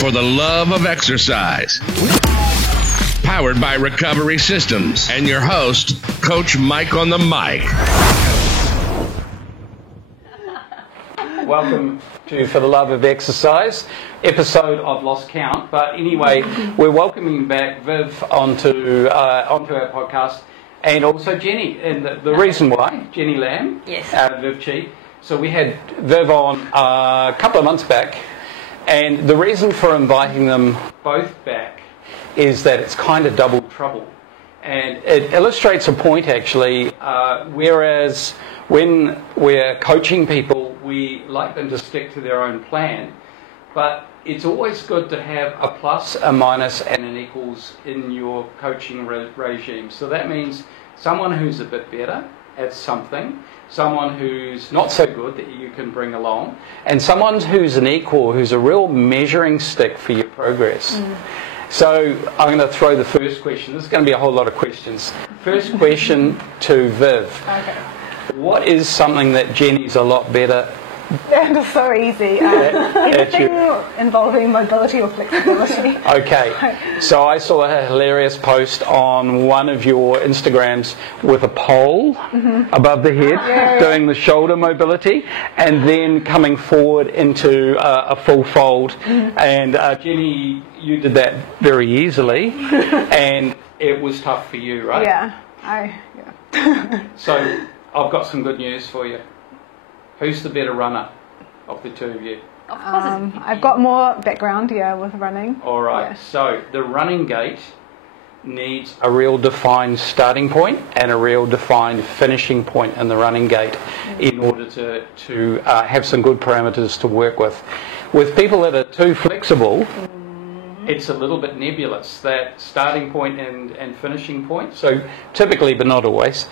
for the love of exercise. Powered by Recovery Systems and your host, Coach Mike on the mic. Welcome to For the Love of Exercise, episode I've lost count. But anyway, we're welcoming back Viv onto our podcast, and also Jenny. And the reason why, Jenny Lamb, Viv Chi. So we had Viv on a couple of months back, and the reason for inviting them both back is that it's kind of double trouble. And it illustrates a point, actually, whereas when we're coaching people, we like them to stick to their own plan, but it's always good to have a plus, a minus, and an equals in your coaching regime. So that means someone who's a bit better at something, someone who's not so good that you can bring along, and someone who's an equal, who's a real measuring stick for your progress. So I'm going to throw the first question. There's going to be a whole lot of questions. First question to Viv. Okay. What is something that Jenny's a lot better? It's so easy. Anything involving mobility or flexibility. Okay. So I saw a hilarious post on one of your Instagrams with a pole above the head doing the shoulder mobility and then coming forward into a full fold. And Jenny, you did that very easily and it was tough for you, right? Yeah. So I've got some good news for you. Who's the better runner of the two of you? I've got more background, with running. All right. So the running gait needs a real defined starting point and a real defined finishing point in the running gait in order to have some good parameters to work with. With people that are too flexible, it's a little bit nebulous, that starting point and finishing point. So typically, but not always,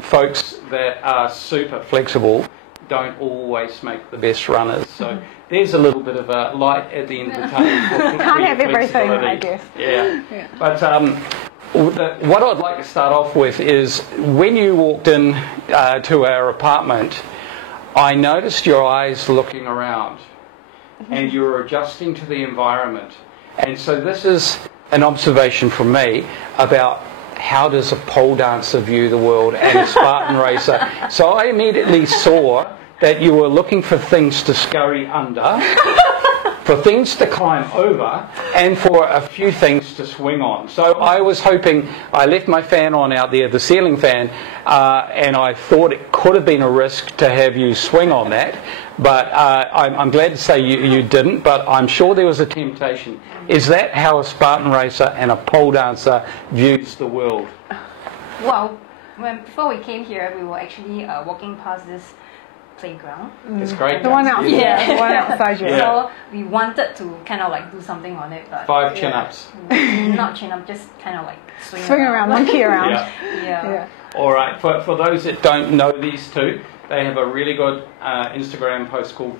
folks that are super flexible don't always make the best runners. So there's a little bit of a light at the end of the tunnel. Can't have everything, I guess. Yeah. But what I'd like to start off with is when you walked in to our apartment, I noticed your eyes looking around and you were adjusting to the environment. And so this is an observation from me about how does a pole dancer view the world and a Spartan racer. So I immediately saw that you were looking for things to scurry under, for things to climb over, and for a few things to swing on. So I was hoping, I left my fan on out there, the ceiling fan, and I thought it could have been a risk to have you swing on that. But I'm glad to say you didn't, but I'm sure there was a temptation. Is that how a Spartan racer and a pole dancer views the world? Well, before we came here, we were actually walking past this playground. It's great. The one outside. Yeah. The one outside. So we wanted to kind of like do something on it, but 5 chin-ups. not chin-up, just kind of like Swing around, monkey around. Yeah. All right. For those that don't know these two, they have a really good Instagram post called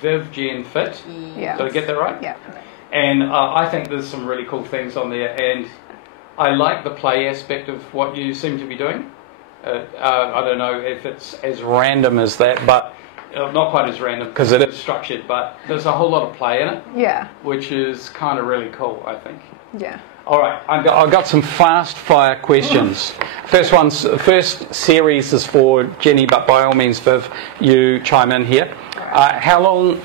Viv Gen Fit. Yeah. Did I get that right? Yeah. And I think there's some really cool things on there, and I like the play aspect of what you seem to be doing. I don't know if it's as random as that, but not quite as random because it is structured, but there's a whole lot of play in it. Yeah. Which is kind of really cool, I think. Yeah. All right, I've got some fast fire questions. First series is for Jenny, but by all means, Viv, you chime in here. How long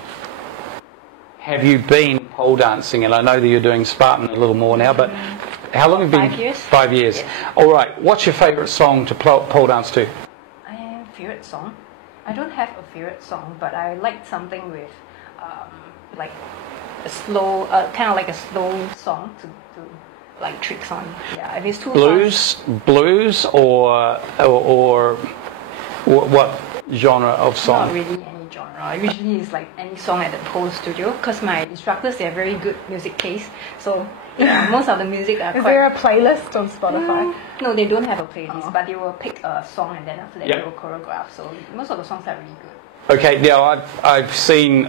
have you been pole dancing? And I know that you're doing Spartan a little more now, but how long have you been? 5 years. 5 years. Yes. All right, what's your favourite song to pole dance to? Favorite song? I don't have a favorite song, but I like something with like a slow, kind of like a slow song to like tricks on. Yeah, if it's too fast. Blues, or what genre of song? Not really any genre. Usually it's like any song at the pole studio because my instructors, they have very good music taste. So yeah, most of the music are Is there a playlist on Spotify? No, they don't have a playlist, but they will pick a song and then after that they will choreograph. So most of the songs are really good. Okay, now I've seen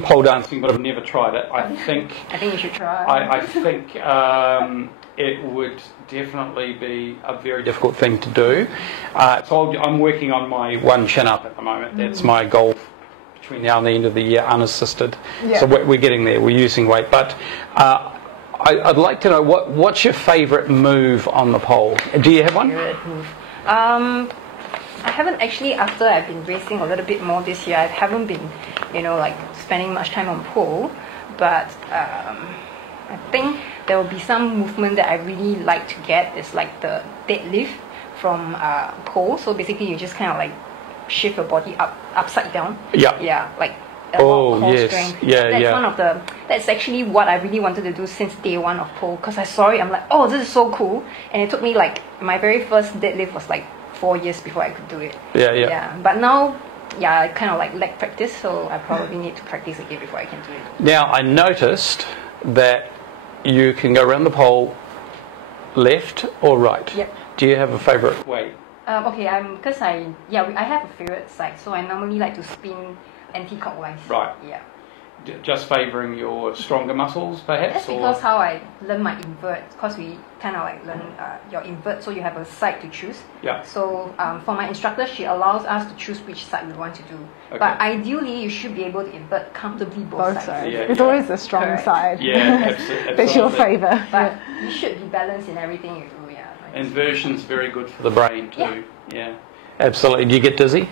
pole dancing, but I've never tried it. I think you should try. I think it would definitely be a very difficult thing to do. So I'm working on my one chin up at the moment. That's my goal between now and the end of the year, unassisted. Yeah. So we're getting there. We're using weight. But I'd like to know, what's your favourite move on the pole? Do you have one? Favorite move. I haven't actually, after I've been racing a little bit more this year, I haven't been, like spending much time on pole, but I think there will be some movement that I really like to get. It's like the deadlift from pole. So basically you just kind of like shift your body upside down. Yeah. Yeah, like a lot of core yes. strength. Yeah, That's actually what I really wanted to do since day one of pole, because I saw it, I'm like, oh, this is so cool. And it took me like, my very first deadlift was like 4 years before I could do it. Yeah. But now, I kind of like lack practice, so I probably need to practice again before I can do it. Now, I noticed that you can go around the pole left or right. Yep. Do you have a favourite way? Okay, because I have a favorite side, so I normally like to spin anti-clockwise. Right. Yeah. Just favouring your stronger muscles, perhaps? That's because how I learn my invert, because we kind of like learn your invert, so you have a side to choose. Yeah. So for my instructor, she allows us to choose which side we want to do. Okay. But ideally, you should be able to invert comfortably both Both sides. Yeah, There's yeah. always the strong Correct. side. Yeah, absolutely. That's your favour. But you should be balanced in everything you do. Yeah. Inversion's very good for the brain too. Yeah. Yeah. Absolutely. Do you get dizzy?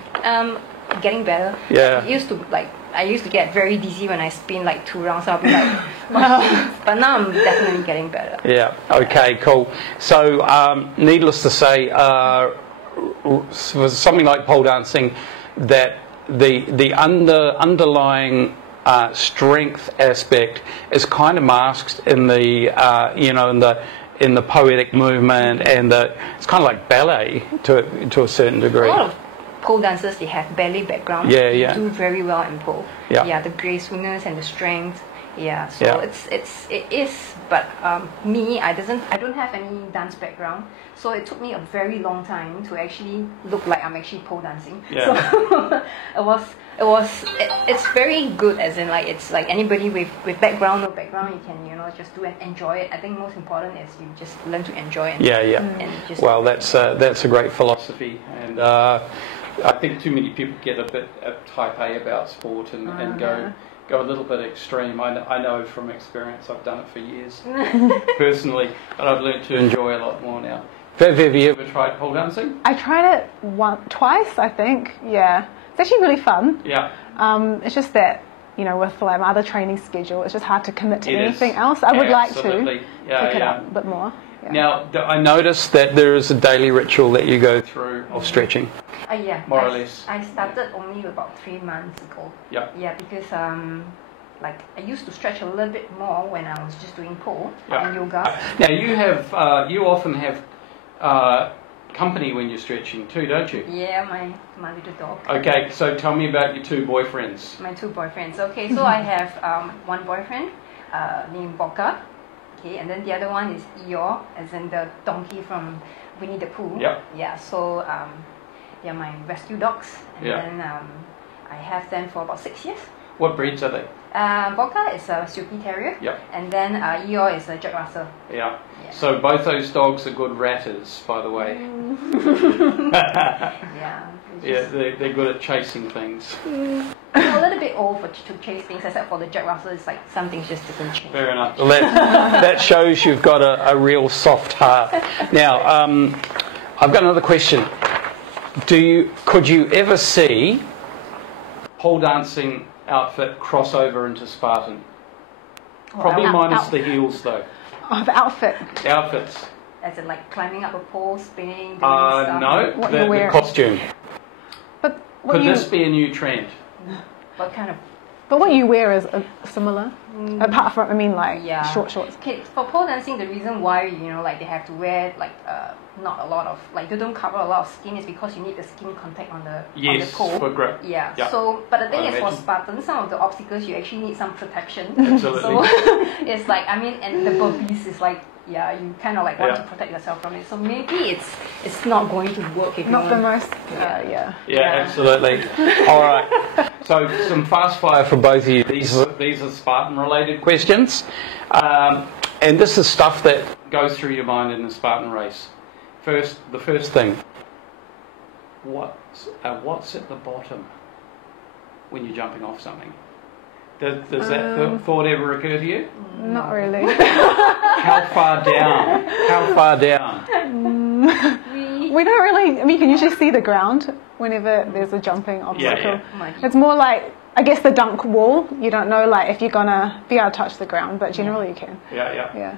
Getting better. Yeah. I used to get very dizzy when I spin like 2 rounds. I'll be like, but now I'm definitely getting better. Yeah. Okay. Cool. So, needless to say, for something like pole dancing, that the underlying strength aspect is kind of masked in the in the poetic movement, and it's kind of like ballet to a certain degree. A lot of pole dancers, they have ballet background. Yeah. They do very well in pole. Yeah. The gracefulness and the strength. Yeah, so Yeah. it is. But me, I don't have any dance background, so it took me a very long time to actually look like I'm actually pole dancing. Yeah. So it's very good, as in like it's like anybody with background, no background, you can just do and enjoy it. I think most important is you just learn to enjoy it. Yeah. And just Well, that's a great philosophy, and I think too many people get a bit type A about sport and go a little bit extreme. I know from experience, I've done it for years personally, but I've learned to enjoy a lot more now. Viv, have you ever tried pole dancing? I tried it twice, I think. Yeah. It's actually really fun. Yeah. It's just that, with my other training schedule, it's just hard to commit to It anything is. else. I would like to Absolutely. Yeah, pick it yeah. up a bit more. Yeah. Now, I noticed that there is a daily ritual that you go through of stretching. Yeah. More or less. I started only about 3 months ago. Yeah. Yeah, because like I used to stretch a little bit more when I was just doing pole Yeah. and yoga. Now, you often have company when you're stretching too, don't you? Yeah, my little dog. Okay, so tell me about your 2 boyfriends. My 2 boyfriends. Okay, so I have one boyfriend named Boca. Okay, and then the other one is Eeyore, as in the donkey from Winnie the Pooh. Yep. Yeah, so they're my rescue dogs. And Yeah. then I have them for about 6 years. What breeds are they? Boca is a Silky Terrier. Yep. And then Eeyore is a Jack Russell. Yeah. Yeah. So both those dogs are good ratters, by the way. Yeah. Yeah, they're good at chasing things. A little bit old to chase things, except for the Jack Russell. It's like some things just doesn't change. Fair enough. Well, that shows you've got a real soft heart. Now, I've got another question. Could you ever see pole dancing outfit cross over into Spartan? Probably minus the heels, though. Oh, the outfit. The outfits. As in like climbing up a pole, spinning, doing stuff. No, What the you wear. costume. But what Could you this be a new trend? What kind of... but what you wear is similar. Apart from, Yeah. short shorts. Okay, for pole dancing, the reason why like they have to wear like not a lot of like they don't cover a lot of skin is because you need the skin contact on the pole. for grip. Yeah. Yeah. So, but the thing I is, for imagine. Spartans, some of the obstacles you actually need some protection. Absolutely. So it's like and the burpees is like you kind of like want Yeah. to protect yourself from it. So maybe it's not going to work if Not you the want. most. Yeah. Yeah, absolutely. All right. So some fast fire for both of you. These are Spartan related questions, and this is stuff that goes through your mind in the Spartan race. The first thing. What's at the bottom? when you're jumping off something? Does that thought ever occur to you? Not really. How far down? How far down? We don't really. I mean, you can usually see the ground whenever there's a jumping obstacle. Yeah. It's more like, I guess, the dunk wall. You don't know, like, if you're gonna be able to touch the ground, but generally you can. Yeah.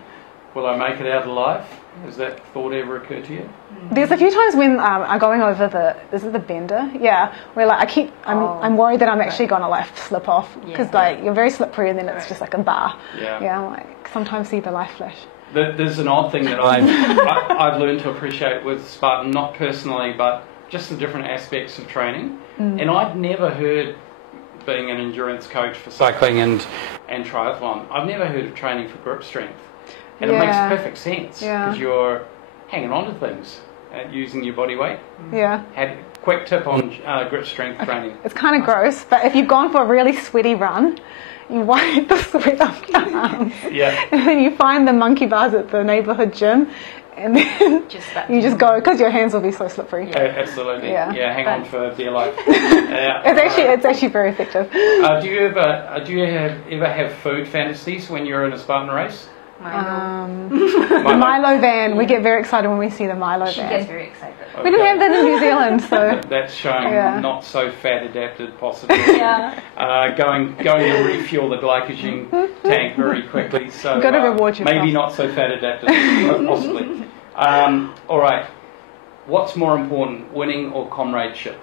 Will I make it out alive? Has that thought ever occurred to you? There's a few times when I'm going over is it the bender? Yeah, where like I'm worried that I'm actually gonna like slip off because like you're very slippery and then it's just like a bar. Yeah, I'm like sometimes see the life flash. There's an odd thing that I've learned to appreciate with Spartan, not personally, but just the different aspects of training. And I'd never heard, being an endurance coach for cycling and triathlon, I've never heard of training for grip strength. And it makes perfect sense because you're hanging on to things using your body weight. Yeah. Quick tip on grip strength training. It's kind of gross, but if you've gone for a really sweaty run, you wipe the sweat off your arms. Yeah. And then you find the monkey bars at the neighbourhood gym, and then you just go because your hands will be so slippery. Absolutely. Yeah. Hang on for dear life. It's actually very effective. Do you ever have food fantasies when you're in a Spartan race? The Milo van. We get very excited when we see the Milo van. She gets very excited. Okay. We didn't have that in New Zealand, so that's showing not so fat adapted possibility. Going to refuel the glycogen tank very quickly. So you've got to reward yourself. Maybe not so fat adapted, possibly. All right. What's more important, winning or comradeship?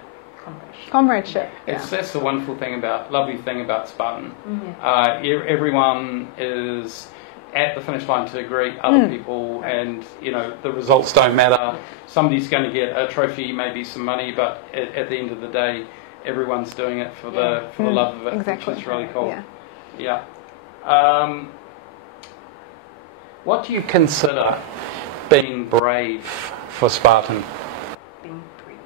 Comradeship. That's the lovely thing about Spartan. Everyone is at the finish line to greet other people, and the results don't matter. Somebody's going to get a trophy, maybe some money, but at the end of the day, everyone's doing it for the love of it, exactly. which is really cool. What do you consider being brave for Spartan? Being brave.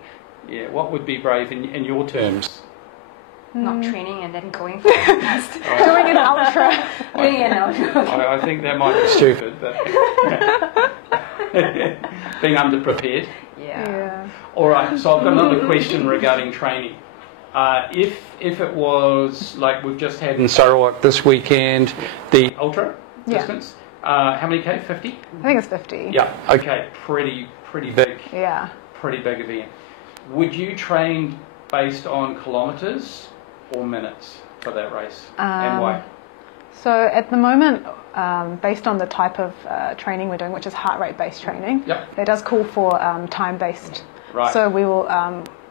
Yeah, what would be brave in your terms? Not training and then going for the test. Doing an ultra. Doing an ultra. I think that might be stupid, but being underprepared. Yeah. All right, so I've got another question regarding training. If it was like we've just had in Sarawak this weekend, the ultra distance, how many K? 50? I think it's 50. Yeah. Okay. Pretty big. Yeah. Pretty big event. Would you train based on kilometres or minutes for that race, and why? So at the moment, based on the type of training we're doing, which is heart rate based training, it does call for time based. Right. So we will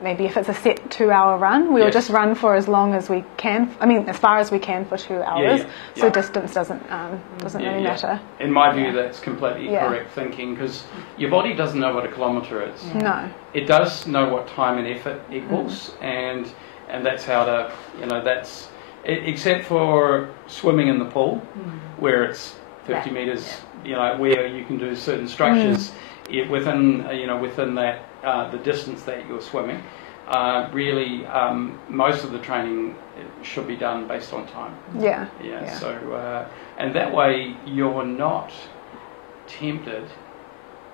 maybe if it's a set 2-hour run, we will just run for as long as we can. I mean, as far as we can for 2 hours. So distance doesn't really matter. In my view, that's completely correct thinking, because your body doesn't know what a kilometre is. No. It does know what time and effort equals, and that's how to that's except for swimming in the pool, where it's 50 metres. Where you can do certain structures within that. The distance that you're swimming, really, most of the training should be done based on time. Yeah. So, and that way you're not tempted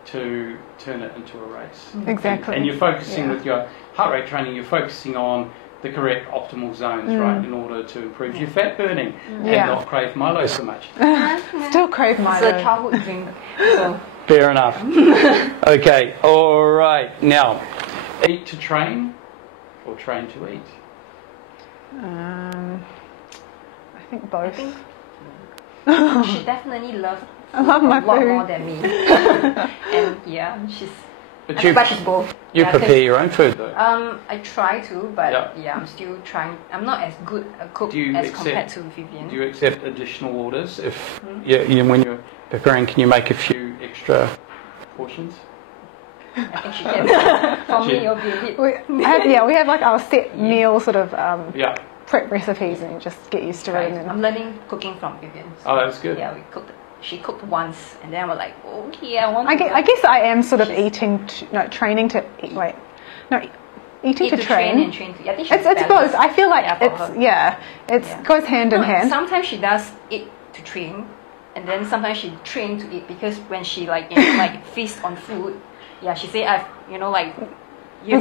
to turn it into a race. Exactly. And you're focusing with your heart rate training. You're focusing on the correct optimal zones, right, in order to improve your fat burning and not crave Milo so much. Still crave Milo. It's a childhood drink. So. Fair enough. Okay, all right. Now, eat to train or train to eat? I think both. She definitely loves I love my a lot food. more than me. And she's... But she's both. You prepare your own food though? I try to, but I'm still trying. I'm not as good a cook as compared to Vivian. Do you accept additional orders if when you're preparing? Can you make a few extra portions? I think she can. For me, it'll be a bit. We have like our set meal sort of prep recipes, and you just get used to it. And I'm learning cooking from Vivian. So oh, that's good. Yeah, she cooked once, and then we're like, okay, I want. I guess I am sort of training to eat. Eating to train. And train to. I think it's both. I feel like it goes hand in hand. Sometimes she does eat to train, and then sometimes she train to eat, because when she feast on food, she say We've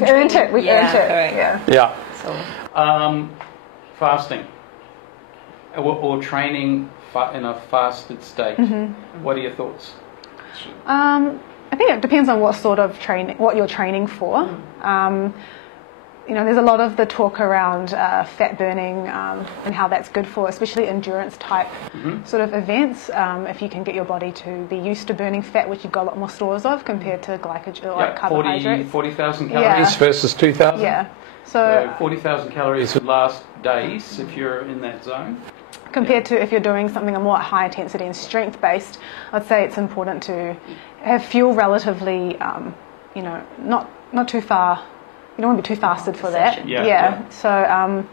earned it. We've earned it. Correct. Yeah. So. fasting or training in a fasted state. What are your thoughts? I think it depends on what sort of training, what you're training for. There's a lot of the talk around fat burning and how that's good for, especially endurance type sort of events. If you can get your body to be used to burning fat, which you've got a lot more stores of compared to glycogen or like carbohydrates. 40,000 calories versus 2,000. Yeah. So 40,000 calories would last days if you're in that zone. Compared to if you're doing something more high intensity and strength based, I'd say it's important to have fuel relatively, not too far. You don't want to be too fasted for that. Yeah. So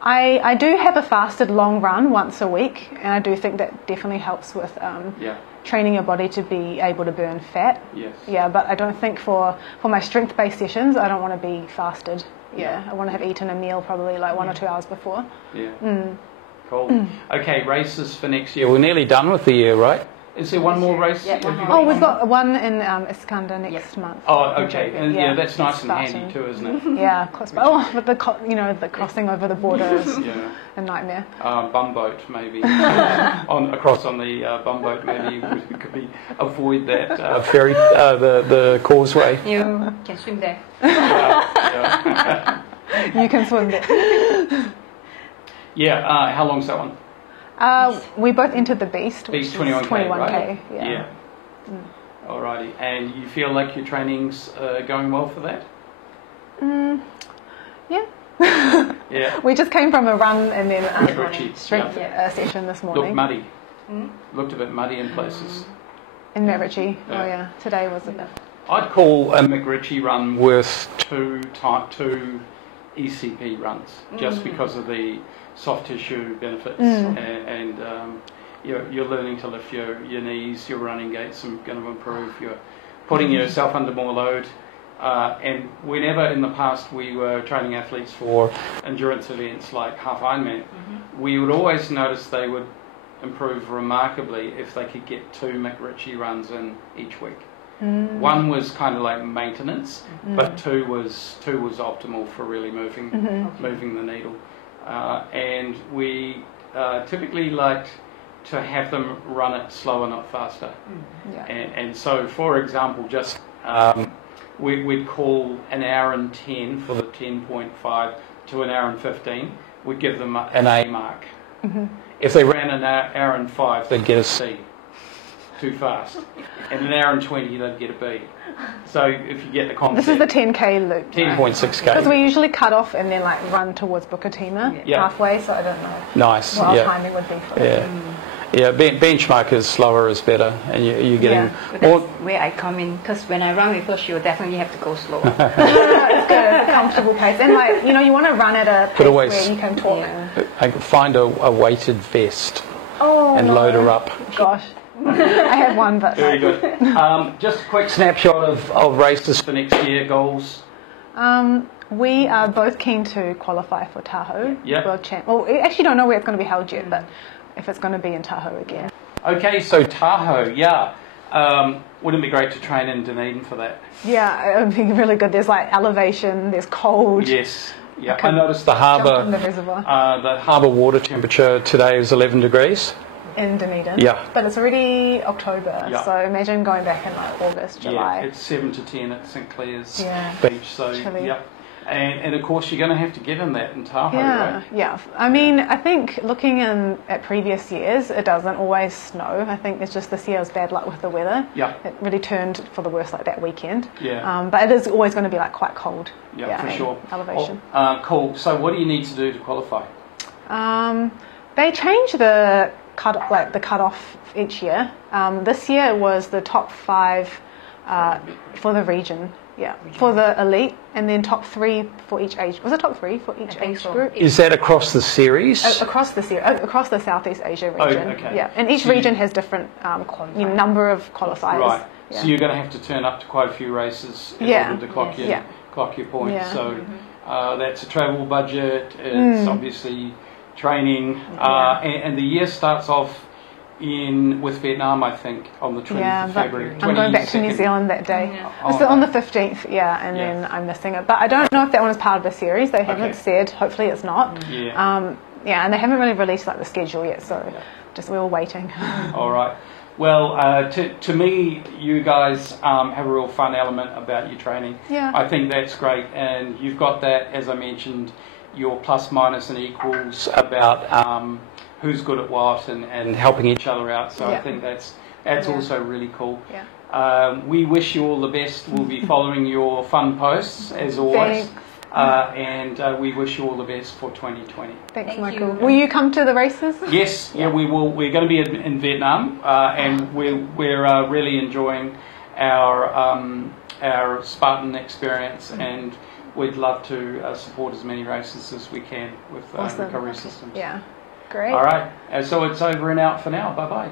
I do have a fasted long run once a week, and I do think that definitely helps with training your body to be able to burn fat. Yes. Yeah, but I don't think for my strength based sessions, I don't want to be fasted. Yeah. I want to have eaten a meal probably like 1 or 2 hours before. Yeah. Cool. Okay, races for next year. We're nearly done with the year, right? Is there one more race? Yeah, one more. We've got one in Iskander next month. Oh, okay. And that's nice and handy too, isn't it? Yeah, close by. Oh, but the crossing over the border is a nightmare. Bumboat maybe. across on the bumboat maybe we could avoid that ferry, the causeway. You can swim there. You can swim there. Yeah. How long's that one? We both entered the Beast, which is 21K, right? Yeah. Alrighty. And you feel like your training's going well for that? Yeah. Yeah. We just came from a run and then strength session this morning. Looked muddy. Looked a bit muddy in places. In McRitchie. Oh yeah. Today was a bit. I'd call a McRitchie run worth two ECP runs, just because of the soft tissue benefits, and you're learning to lift your knees, your running gait's going to improve, you're putting yourself under more load, and whenever in the past we were training athletes for endurance events like Half Ironman, we would always notice they would improve remarkably if they could get 2 McRitchie runs in each week. One was kind of like maintenance, but two was optimal for really moving the needle. And we typically liked to have them run it slower, not faster. And so, for example, just we'd call an hour and 10 for the 10.5 to an hour and 15. We'd give them an A mark. If they ran an hour and 5, they'd get a C. Too fast. And an hour and 20, they'd get a B. So if you get the concept. This is the 10K loop. 10.6K. Because we usually cut off and then run towards Bukatima halfway, so I don't know. Nice. What our timing would be for it. Yeah, benchmark is slower is better, and you're getting more. That's where I come in, because when I run with her, she will definitely have to go slower. It's good, it's a comfortable pace. And you want to run at a pace where you can talk. I find a weighted vest and load her up. Gosh. I have one, but very good. Just a quick snapshot of races for next year, goals. We are both keen to qualify for Tahoe World Champ. Well, we actually don't know where it's going to be held yet, but if it's going to be in Tahoe again. Okay, so Tahoe, wouldn't it be great to train in Dunedin for that? Yeah, it would be really good. There's elevation, there's cold. Yes. Yeah, I noticed the harbour water temperature today is 11 degrees. In Dunedin. Yeah. But it's already October, so imagine going back in August, July. Yeah, it's 7 to 10 at St Clair's beach, so chilly. And of course you're going to have to get in that in Tahoe, right? Yeah. I mean, I think looking at previous years, it doesn't always snow. I think it's just this year was bad luck with the weather. Yeah. It really turned for the worse that weekend. Yeah. But it is always going to be quite cold. Yeah, for sure. Elevation. Cool. So what do you need to do to qualify? They change the cutoff each year. This year it was the top 5 for the region. Yeah, for the elite, and then top 3 for each age. Was it top 3 for each age group? Is that across the series? Across the Southeast Asia region. Oh, okay. Yeah, and each region has different number of qualifiers. Right. Yeah. So you're going to have to turn up to quite a few races in order to clock your points. Yeah. So that's a travel budget. It's obviously training, and the year starts off with Vietnam, I think, on the 20th of February. I'm going back to New Zealand that day. Yeah. It's on the 15th, and then I'm missing it. But I don't know if that one is part of the series. They haven't said. Hopefully it's not. Yeah. And they haven't really released like the schedule yet, so just we're all waiting. All right. Well, to me, you guys have a real fun element about your training. Yeah. I think that's great, and you've got that, as I mentioned, your plus, minus, and equals about who's good at what and helping each other out. So I think that's also really cool. Yeah. We wish you all the best. We'll be following your fun posts as always. And we wish you all the best for 2020. Thanks, Michael. Will you come to the races? Yes, we will. We're going to be in Vietnam, and we're really enjoying our Spartan experience, and we'd love to support as many races as we can with recovery systems. Yeah, great. All right, so it's over and out for now. Bye bye.